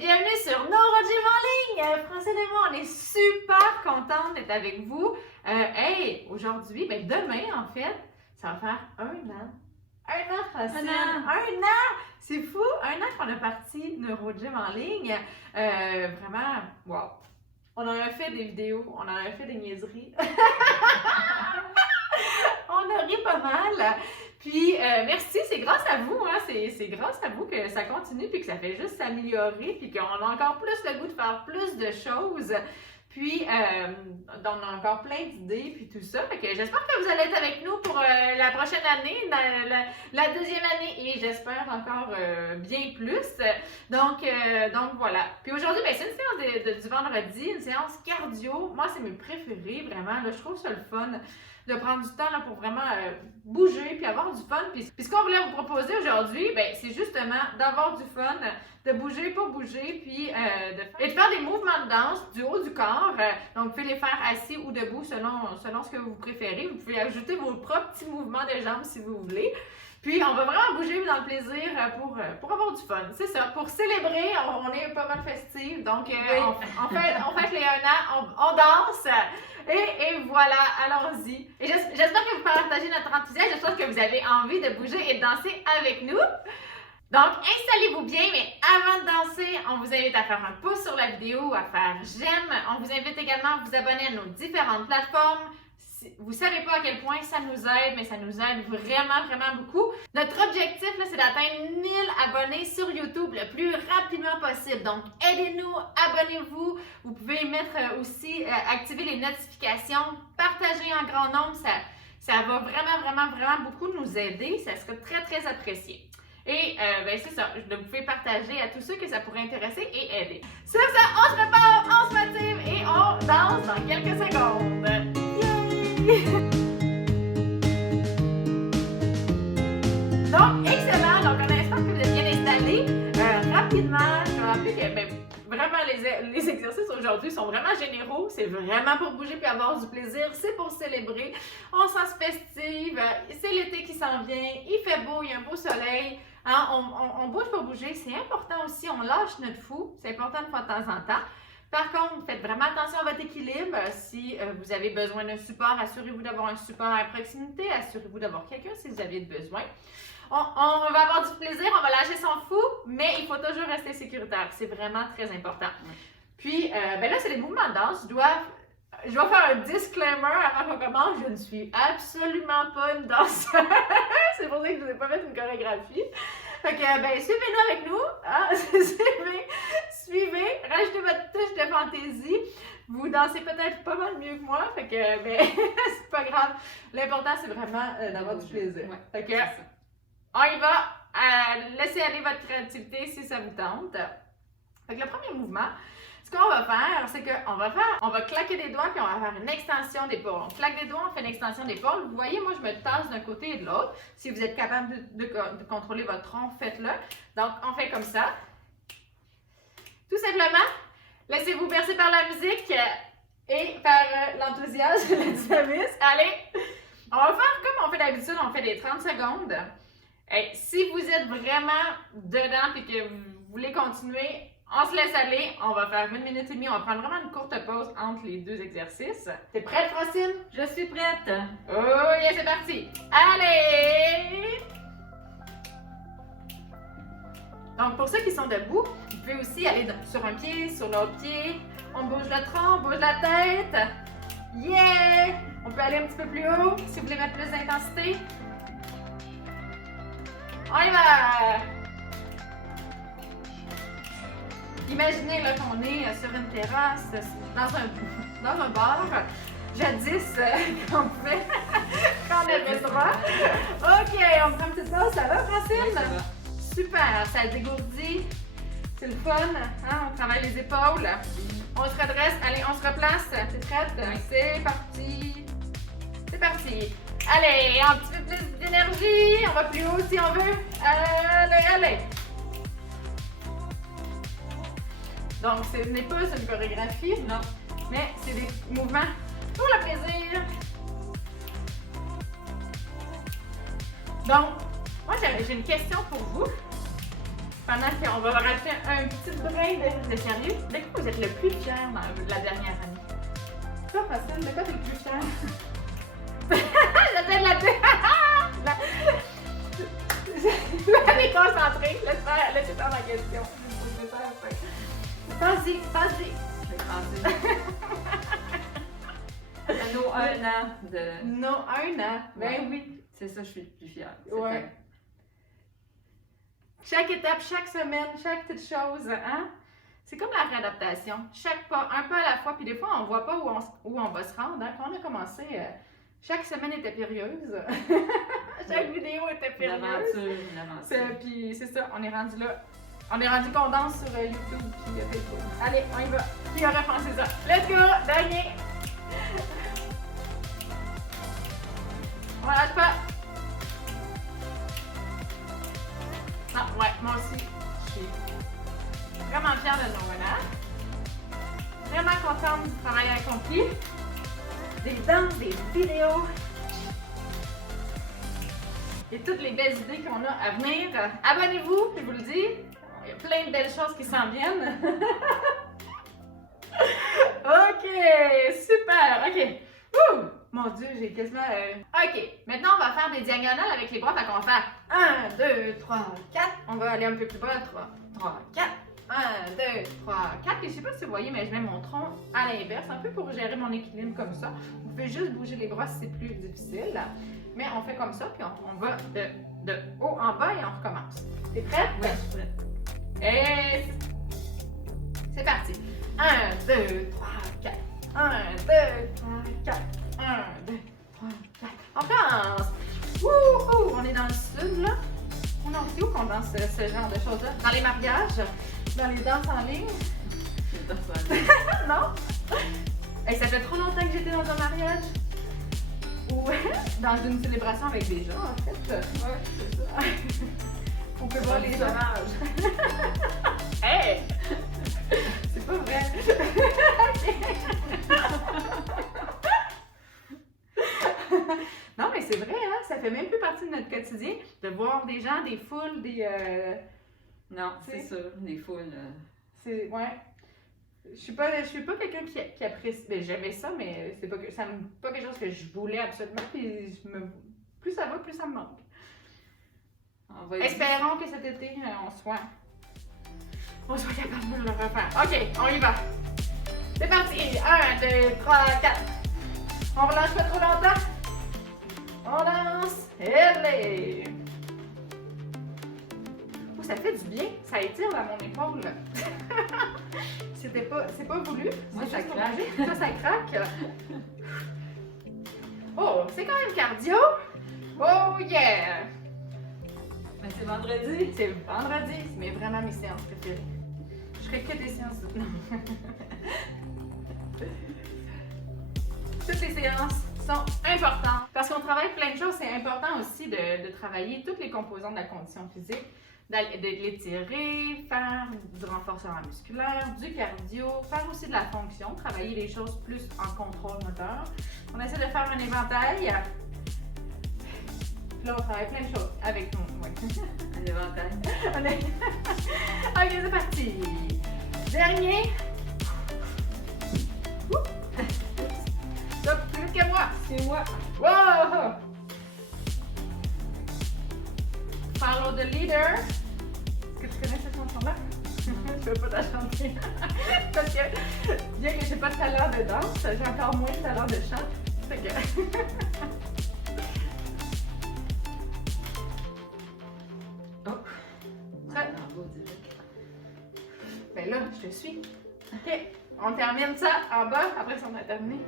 bienvenue sur NeuroGym en ligne! Francine et moi, on est super contente d'être avec vous. Hey, aujourd'hui, demain en fait, ça va faire un an. Un an, Francine! Un an! C'est fou! Un an qu'on a parti NeuroGym en ligne. Vraiment, wow! On en a fait des vidéos, on en a fait des niaiseries. On a ri pas mal. Puis, merci, c'est grâce à vous, hein, c'est grâce à vous que ça continue, puis que ça fait juste s'améliorer, puis qu'on a encore plus le goût de faire plus de choses. Puis, on a encore plein d'idées, puis tout ça. Fait que j'espère que vous allez être avec nous pour la prochaine année, la deuxième année, et j'espère encore bien plus. Donc voilà. Puis aujourd'hui, c'est une séance du vendredi, une séance cardio. Moi, c'est mes préférés, vraiment. Là, je trouve ça le fun de prendre du temps là, pour vraiment bouger puis avoir du fun. Puis ce qu'on voulait vous proposer aujourd'hui, c'est justement d'avoir du fun, de bouger pour bouger, puis de faire des mouvements de danse du haut du corps. Donc, vous pouvez les faire assis ou debout selon ce que vous préférez. Vous pouvez ajouter vos propres petits mouvements de jambes si vous voulez. Puis, on va vraiment bouger dans le plaisir pour avoir du fun. C'est ça. Pour célébrer, on est pas mal festifs. Donc, on fait les 1 an, on danse. Et voilà, allons-y. Et j'espère que vous partagez notre enthousiasme. J'espère que vous avez envie de bouger et de danser avec nous. Donc, installez-vous bien, mais avant de danser, on vous invite à faire un pouce sur la vidéo, à faire j'aime. On vous invite également à vous abonner à nos différentes plateformes. Vous ne savez pas à quel point ça nous aide, mais ça nous aide vraiment, vraiment beaucoup. Notre objectif, c'est d'atteindre 1000 abonnés sur YouTube le plus rapidement possible. Donc, aidez-nous, abonnez-vous. Vous pouvez mettre aussi, activer les notifications, partager en grand nombre. Ça va vraiment beaucoup nous aider. Ça serait très, très apprécié. Et c'est ça, vous pouvez partager à tous ceux que ça pourrait intéresser et aider. Sur ça, on se prépare, on se motive et on danse dans quelques secondes. Donc, excellent. Donc, en instant que vous êtes bien installés, rapidement, je me rappelle que vraiment les exercices aujourd'hui sont vraiment généraux. C'est vraiment pour bouger puis avoir du plaisir. C'est pour célébrer. On sent festive. C'est l'été qui s'en vient. Il fait beau, il y a un beau soleil. Hein, on bouge pour bouger. C'est important aussi. On lâche notre fou. C'est important de fois de temps en temps. Par contre, faites vraiment attention à votre équilibre. Si vous avez besoin d'un support, assurez-vous d'avoir un support à proximité. Assurez-vous d'avoir quelqu'un si vous avez besoin. On va avoir du plaisir, on va lâcher son fou, mais il faut toujours rester sécuritaire. C'est vraiment très important. Puis, là, c'est les mouvements de danse. Je dois faire un disclaimer avant qu'on commence. Je ne suis absolument pas une danseuse. C'est pour ça que je ne vous ai pas fait une chorégraphie. Fait que, suivez-nous avec nous. Hein? Suivez, rajoutez votre touche de fantaisie. Vous dansez peut-être pas mal mieux que moi. Fait que, c'est pas grave. L'important, c'est vraiment d'avoir du plaisir. Ouais, fait que, on y va. Laissez aller votre créativité si ça vous tente. Fait que le premier mouvement, ce qu'on va faire, c'est qu'on va claquer des doigts puis on va faire une extension d'épaule. On claque des doigts, on fait une extension d'épaule. Vous voyez, moi, je me tasse d'un côté et de l'autre. Si vous êtes capable de contrôler votre tronc, faites-le. Donc, on fait comme ça. Tout simplement, laissez-vous bercer par la musique et par l'enthousiasme, le dynamisme. Allez, on va faire comme on fait d'habitude, on fait des 30 secondes. Et si vous êtes vraiment dedans et que vous voulez continuer, on se laisse aller. On va faire 1 minute et demie. On va prendre vraiment une courte pause entre les deux exercices. T'es prête, Francine? Je suis prête. Oh, yeah, c'est parti. Allez! Donc, pour ceux qui sont debout, vous pouvez aussi aller sur un pied, sur l'autre pied. On bouge le tronc, on bouge la tête. Yeah! On peut aller un petit peu plus haut si vous voulez mettre plus d'intensité. On y va! Imaginez là, qu'on est sur une terrasse, dans un bar. Jadis, qu'on pouvait prendre le restaurant. OK, on prend une petite pause. Ça va, Francine? Oui, ça va. Super, ça dégourdit. C'est le fun. Hein? On travaille les épaules. On se redresse. Allez, on se replace. T'es prête? Oui. C'est parti. C'est parti. Allez, un petit peu plus d'énergie. On va plus haut si on veut. Allez. Donc, ce n'est pas une chorégraphie, Non. mais c'est des mouvements pour le plaisir. Donc, moi, j'ai une question pour vous. Pendant qu'on va rater un petit brin de sérieux, de quoi vous êtes le plus fier dans la dernière année? C'est pas facile, de quoi t'es le plus fier? J'appelle la Elle est concentrée, laisse faire la question. Vas-y. Je vais penser. Nos 1 an de. Non, 1 an. Ben Ouais. oui. C'est ça, je suis le plus fière. Ouais. Chaque étape, chaque semaine, chaque petite chose, hein? C'est comme la réadaptation. Chaque pas, un pas à la fois. Puis des fois, on voit pas où on va se rendre. Hein? Quand on a commencé, chaque semaine était périlleuse. Chaque vidéo était périlleuse. Une aventure. Puis c'est ça, on est rendu là. On est rendu qu'on danse sur YouTube puis Facebook. Allez, on y va. Qui aurait pensé ça? Let's go! Dernier! On lâche pas! Non, ouais, moi aussi, je suis vraiment fière de nos menaces. Vraiment contente du travail accompli. Des danses, des vidéos. Et toutes les belles idées qu'on a à venir. Abonnez-vous, je vous le dis. Il y a plein de belles choses qui s'en viennent. Ok, super, ok. Ouh, mon Dieu, j'ai quasiment... Ok, maintenant on va faire des diagonales avec les bras. Fait qu'on va faire 1, 2, 3, 4. On va aller un peu plus bas. 3, 4. 1, 2, 3, 4. Et je sais pas si vous voyez, mais je mets mon tronc à l'inverse, un peu pour gérer mon équilibre comme ça. Vous pouvez juste bouger les bras si c'est plus difficile. Mais on fait comme ça, puis on va de haut en bas et on recommence. T'es prête? Oui, je suis prête. Et c'est parti. 1, 2, 3, 4. 1, 2, 3, 4. 1, 2, 3, 4. On commence. Wouhou! On est dans le sud, là. On a aussi où qu'on danse ce genre de choses-là? Dans les mariages? Dans les danses en ligne? Non? Hey, ça fait trop longtemps que j'étais dans un mariage. Ou dans une célébration avec des gens, en fait. Ouais, c'est ça. On peut voir les hommages. Hey! C'est pas vrai. Non, mais c'est vrai, hein? Ça fait même plus partie de notre quotidien de voir des gens, des foules, des. Non, c'est C'est- ça, des foules. C'est. Ouais. Je suis pas quelqu'un qui apprécie. Ben, j'aimais ça, mais c'est pas pas quelque chose que je voulais absolument. Puis plus ça va, plus ça me manque. On va Espérons que cet été, on soit capable de le refaire. Ok, on y va. C'est parti. 1, 2, 3, 4. On relâche pas trop longtemps. On lance. Allez. Oh, ça fait du bien. Ça étire dans mon épaule. C'est pas voulu. Moi, C'est ça juste pour craque. bouger. Ça craque. Oh, c'est quand même cardio. Oh yeah. Mais c'est vendredi. C'est vendredi, mais vraiment mes séances préférées. Je ferais que des séances. Non. Toutes les séances sont importantes parce qu'on travaille plein de choses. C'est important aussi de travailler toutes les composantes de la condition physique, de l'étirer, faire du renforcement musculaire, du cardio, faire aussi de la fonction, travailler les choses plus en contrôle moteur. On essaie de faire un éventail. Là, on travaille plein de choses avec nous. Ouais. Un éventail. Ok, c'est parti. Dernier. Stop, plus vite que moi. C'est moi. Wow! Follow the leader. Est-ce que tu connais cette chanson-là? Je peux pas la chanter. Parce que, bien que j'ai pas de talent de danse, j'ai encore moins de talent de chant. Fait que... Oh. Prêt? Ben là, je te suis. Ok, on termine ça en bas, après ça on a terminé.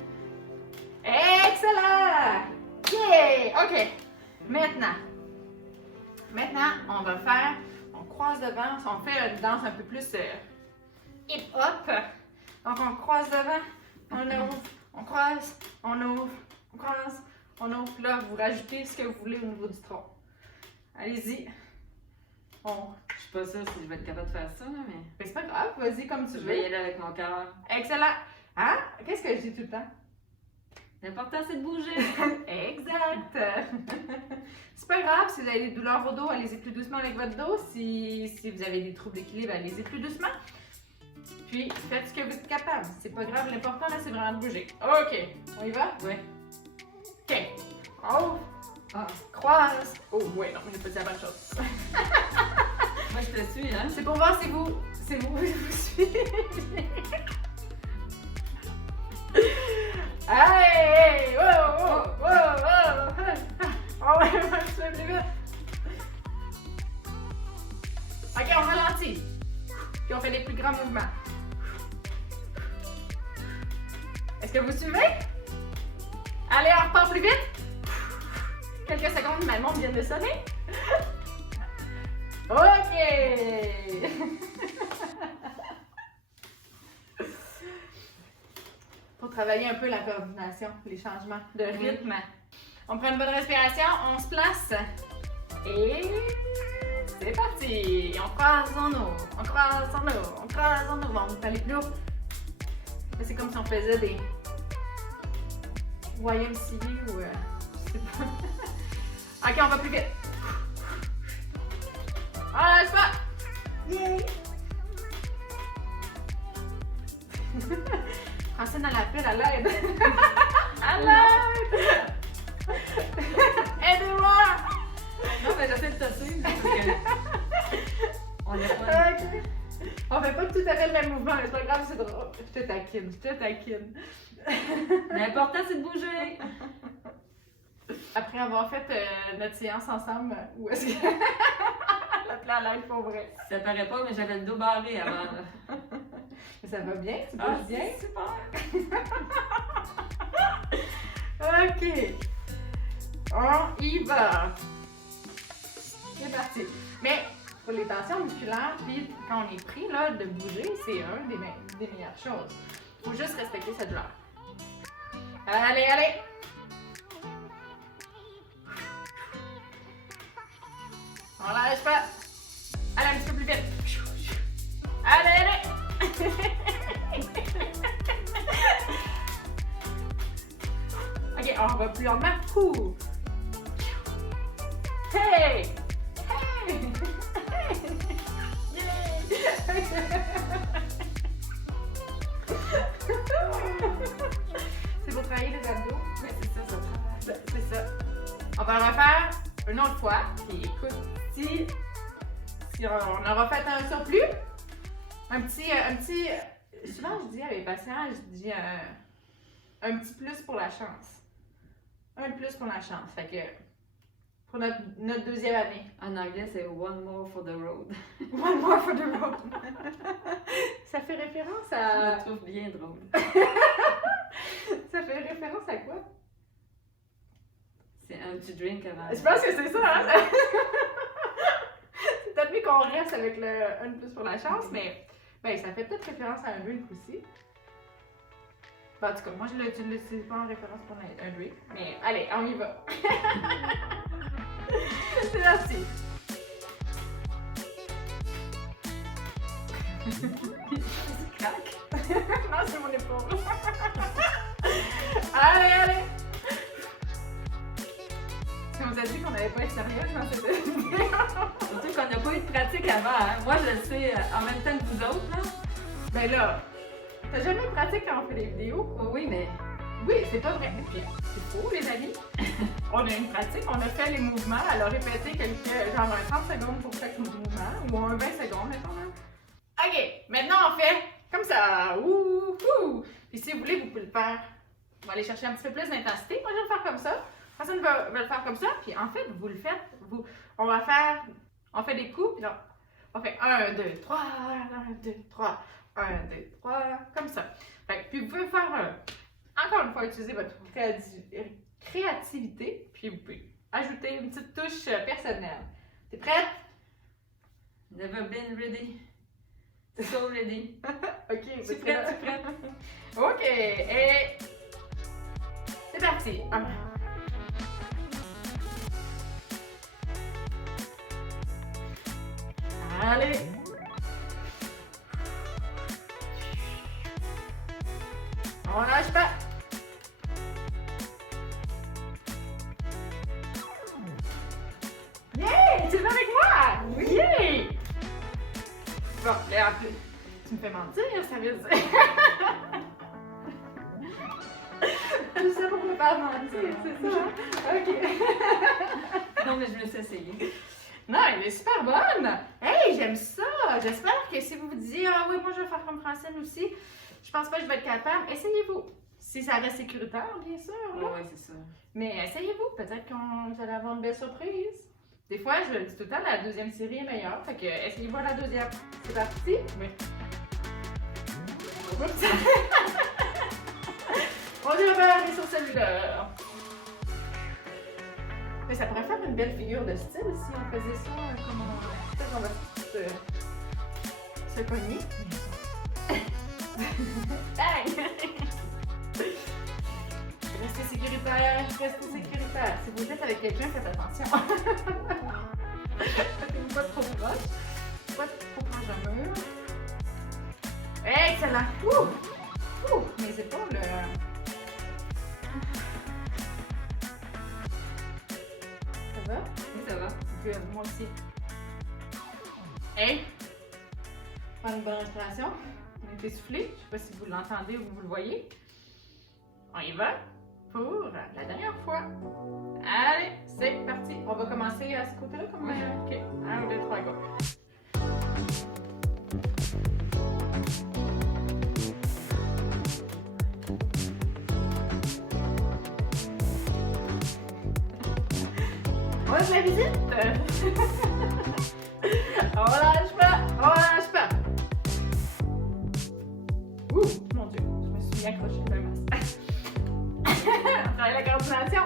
Excellent! Yeah! Ok, maintenant, on va faire, on croise devant, on fait une danse un peu plus hip-hop. Donc on croise devant, on ouvre, on croise, on ouvre, on croise, on ouvre. Là, vous rajoutez ce que vous voulez au niveau du tronc. Allez-y. Je suis pas sûre si je vais être capable de faire ça, là, mais. Mais c'est pas grave, vas-y comme tu Je veux. vais y aller avec mon cœur. Excellent. Hein? Qu'est-ce que je dis tout le temps? L'important, c'est de bouger. Exact! C'est pas grave, si vous avez des douleurs au dos, allez-y plus doucement avec votre dos. Si vous avez des troubles d'équilibre, allez-y plus doucement. Puis, faites ce que vous êtes capable. C'est pas grave, l'important là, c'est vraiment de bouger. OK, on y va? Ouais. OK. Oh! Ah, Croise! Oh, ouais, non, mais j'ai pas dit la bonne chose. moi, je te suis, hein. C'est pour voir si vous suivez. Hey! Wow! Wow! Wow! Wow! Oh, ouais, je vais plus vite. OK, on ralentit. Puis on fait les plus grands mouvements. Est-ce que vous suivez? Allez, on repart plus vite. Quelques secondes, ma montre vient de sonner. OK! Pour travailler un peu la coordination, les changements de rythme. On prend une bonne respiration, on se place. Et c'est parti! On croise en eau, on croise en eau, on croise en eau. Bon, on peut aller plus haut. C'est comme si on faisait des YMCA ou je sais pas. OK, on va plus vite. Ah, lâche pas! Yay! Francine, elle appelle à l'aide. À l'aide! Aidez-moi! Non, mais j'essaie de te suivre. On est pas. OK. On fait pas tout à fait le même mouvement, mais c'est pas grave, c'est drôle. Je te taquine, je te taquine. L'important, c'est de bouger. Après avoir fait notre séance ensemble, où est-ce que. La plaie à l'aide pour vrai. Ça paraît pas, mais j'avais le dos barré avant. Mais ça va bien, tu Ah, bouges bien. super. OK. On y va. C'est parti. Mais pour les tensions musculaires, puis quand on est pris là, de bouger, c'est un des meilleures choses. Faut juste respecter cette douleur. Allez, allez! On lâche pas. Allez, un petit peu plus vite. Allez, allez! OK, on va plus lentement. Ouh. Hey! Hey! C'est pour travailler les abdos? Oui, c'est ça, ça travaille. C'est ça. On va le refaire une autre fois. Puis écoute, si on aura fait un surplus, un petit. Souvent je dis à mes patients, je dis un petit plus pour la chance. Un de plus pour la chance. Fait que pour notre deuxième année. En anglais, c'est one more for the road. One more for the road. Ça fait référence Je à. le trouve bien drôle. Ça fait référence à quoi? C'est un petit drink avant. Je pense que c'est ça, hein? C'est peut-être mieux qu'on reste avec le un de plus pour la chance, mais ben, ça fait peut-être référence à un drink aussi. Ben, en tout cas, moi je l'utilise pas en référence pour un drink, mais allez, on y va. C'est parti. Crac. Non, c'est mon épaule. Allez, allez. On vous a dit qu'on n'allait pas être sérieux dans cette vidéo. Surtout qu'on n'a pas eu de pratique avant. Hein. Moi, je le sais en même temps que vous autres. Là. Ben là, t'as jamais pratique quand on fait des vidéos? Oh, oui, mais Oui, c'est pas vrai. Puis, c'est faux, les amis. On a une pratique, on a fait les mouvements, elle a répété genre un 30 secondes pour chaque mouvement, ou un 20 secondes, mettons. Hein. OK, maintenant on fait comme ça. Ouh, ouh. Puis si vous voulez, vous pouvez le faire. On va aller chercher un petit peu plus d'intensité. Moi, je vais le faire comme ça. Personne va le faire comme ça. Puis en fait, vous le faites. On fait des coups. Puis là, on fait 1, 2, 3, 1, 2, 3, 1, 2, 3, comme ça. Fait que, puis vous pouvez faire encore une fois, utiliser votre créativité, puis vous pouvez ajouter une petite touche personnelle. T'es prête? never been ready. So ready. OK, Je suis prête, je suis prête. OK, et c'est parti. Allez. On lâche pas. tu me fais mentir, ça veut dire. Tout ça pour me faire mentir, c'est ça? Ok. Non, mais je me suis essayée. Non, elle est super bonne! Hey, j'aime ça! J'espère que si vous vous dites, ah oui, moi je vais faire comme Francine aussi, je pense pas que je vais être capable, essayez-vous. Si ça reste sécuritaire, bien sûr. Oui, c'est ça. Mais essayez-vous, peut-être qu'on vous allez avoir une belle surprise. Des fois, je le dis tout le temps, la deuxième série est meilleure, fait que essayez-vous la deuxième. C'est parti? Oui. Oups. On devrait aller sur celui-là. Mais ça pourrait faire une belle figure de style si on faisait ça comme on... Peut-être qu'on va se cogner. Bang! Restez sécuritaire, restez sécuritaire. Si vous êtes avec quelqu'un, faites attention. Faites-vous pas trop proche. Pas trop proche d'un mur. Excellent! Ouh! Ouh! Mes épaules... Ça va? Oui, ça va. Good, moi aussi. Hey! Prends une bonne respiration. On est essoufflé. Je sais pas si vous l'entendez ou vous le voyez. On y va pour la dernière fois. Allez, c'est parti. On va commencer à ce côté-là comme... Ouais. OK. 1, 2, 3, go. On va de la visite! On lâche pas! On lâche pas! Ouh, mon Dieu, je me suis accrochée d'un masque. On travaille la coordination.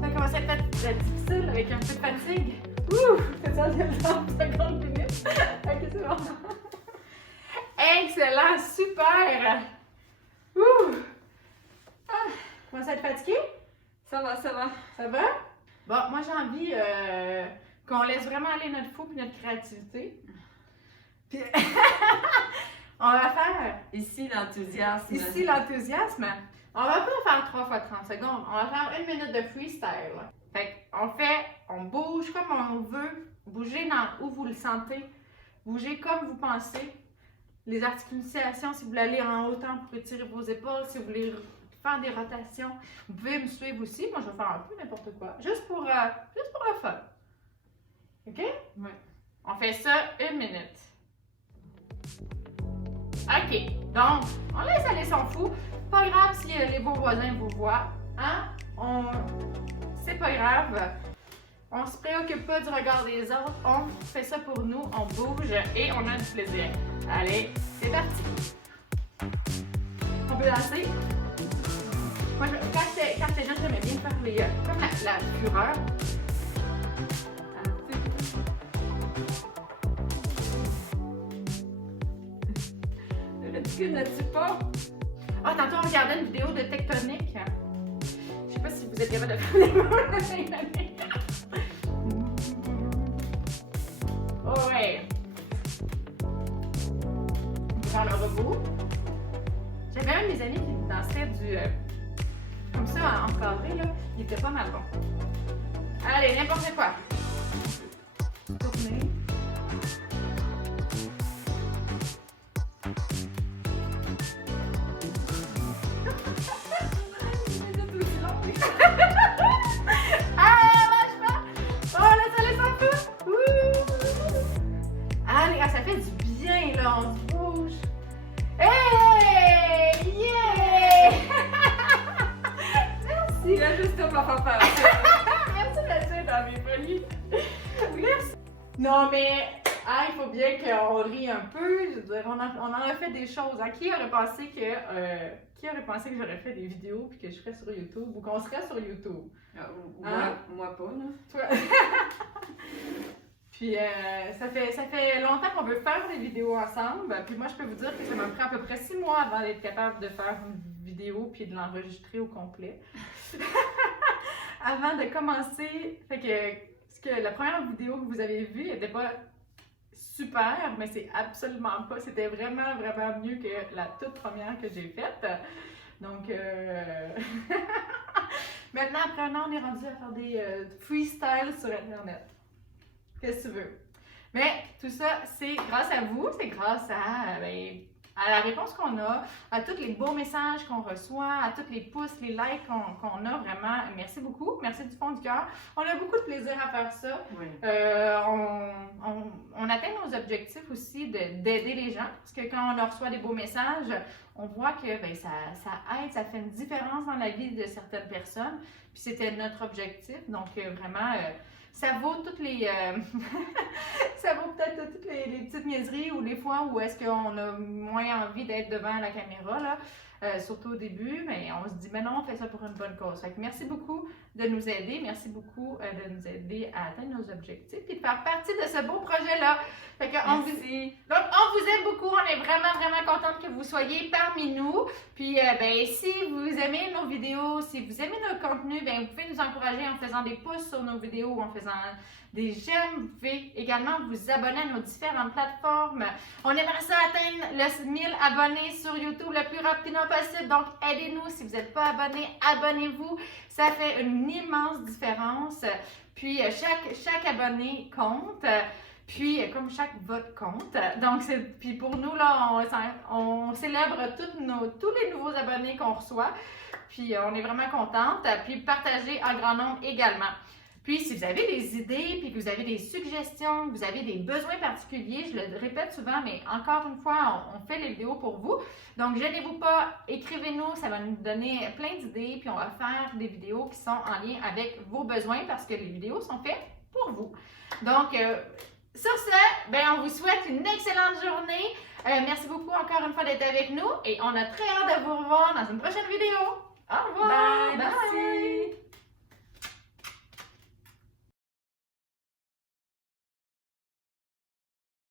Ça commence à être difficile avec un peu de fatigue. Ouh, c'est ça, c'est 50 minutes. Ok, c'est bon. Excellent, super! Ouh! Ah, commence à être fatigué? Ça va, ça va. Ça va? Bon, moi j'ai envie qu'on laisse vraiment aller notre fou et notre créativité. Puis on va faire Ici, l'enthousiasme. ici l'enthousiasme. On va pas faire 3 fois 30 secondes. On va faire 1 minute de freestyle. Fait on bouge comme on veut. Bougez dans où vous le sentez. Bougez comme vous pensez. Les articulations, si vous voulez aller en hauteur pour étirer vos épaules, si vous voulez faire des rotations. Vous pouvez me suivre aussi. Moi, je vais faire un peu n'importe quoi. Juste pour le fun. OK? Oui. On fait ça 1 minute. OK. Donc, on laisse aller son fou. Pas grave si les beaux voisins vous voient. Hein? C'est pas grave. On se préoccupe pas du regard des autres. On fait ça pour nous. On bouge et on a du plaisir. Allez, c'est parti. On peut lancer. Moi, quand j'étais jeune, j'aimais bien faire les, comme la fureur. N'as-tu pas? Ah, tantôt, on regardait une vidéo de tectonique. Je sais pas si vous êtes capable de faire des mots de tectonique. Oh, ouais. On peut faire le rebout. J'avais un de mes amis qui dansait du... comme ça, en carré, là. Il était pas mal bon. Allez, n'importe quoi. Tournez. Ça fait du bien, là, on se bouge. Hey! Yeah! Merci! Il y a juste un papa. Merci d'être dans mes folies. Merci. Non, mais il faut bien qu'on rie un peu. Je veux dire, on en a fait des choses. Hein. Qui aurait pensé que j'aurais fait des vidéos puis que je ferais sur YouTube ou qu'on serait sur YouTube? Moi pas, là. Toi. Puis ça fait longtemps qu'on veut faire des vidéos ensemble. Puis moi, je peux vous dire que ça m'a pris à peu près 6 mois avant d'être capable de faire une vidéo puis de l'enregistrer au complet. Avant de commencer, fait que la première vidéo que vous avez vue n'était pas super, mais c'est absolument pas. C'était vraiment, vraiment mieux que la toute première que j'ai faite. Donc, maintenant, après un an, on est rendu à faire des freestyles sur Internet. Qu'est-ce que tu veux? Mais tout ça, c'est grâce à vous, c'est grâce à la réponse qu'on a, à tous les beaux messages qu'on reçoit, à tous les pouces, les likes qu'on a. Vraiment, merci beaucoup. Merci du fond du cœur. On a beaucoup de plaisir à faire ça. Oui. On atteint nos objectifs aussi d'aider les gens. Parce que quand on reçoit des beaux messages, on voit que ça aide, ça fait une différence dans la vie de certaines personnes. Puis c'était notre objectif. Donc vraiment, ça vaut toutes les... ça vaut peut-être toutes les petites niaiseries ou les fois où est-ce qu'on a moins envie d'être devant la caméra, là, surtout au début, mais on se dit, mais non, on fait ça pour une bonne cause. Fait que merci beaucoup de nous aider, merci beaucoup de nous aider à atteindre nos objectifs et de faire partie de ce beau projet-là. Fait que donc, on vous aime beaucoup, on est vraiment, vraiment contente que vous soyez parmi nous. Puis, si vous aimez nos vidéos, si vous aimez nos contenus, vous pouvez nous encourager en faisant des pouces sur nos vidéos ou en faisant des j'aime. Vous pouvez également vous abonner à nos différentes plateformes. On aimerait ça atteindre les 1000 abonnés sur YouTube le plus rapidement possible. Donc, aidez-nous. Si vous n'êtes pas abonné, abonnez-vous. Ça fait une immense différence. Puis, chaque abonné compte. Puis, comme chaque vote compte. Donc, puis pour nous, là, on célèbre tous les nouveaux abonnés qu'on reçoit. Puis, on est vraiment contente. Puis, partagez en grand nombre également. Puis, si vous avez des idées, puis que vous avez des suggestions, que vous avez des besoins particuliers, je le répète souvent, mais encore une fois, on fait les vidéos pour vous. Donc, gênez-vous pas, écrivez-nous, ça va nous donner plein d'idées, puis on va faire des vidéos qui sont en lien avec vos besoins parce que les vidéos sont faites pour vous. Donc, sur ce, on vous souhaite une excellente journée. Merci beaucoup encore une fois d'être avec nous et on a très hâte de vous revoir dans une prochaine vidéo. Au revoir! Bye! Merci!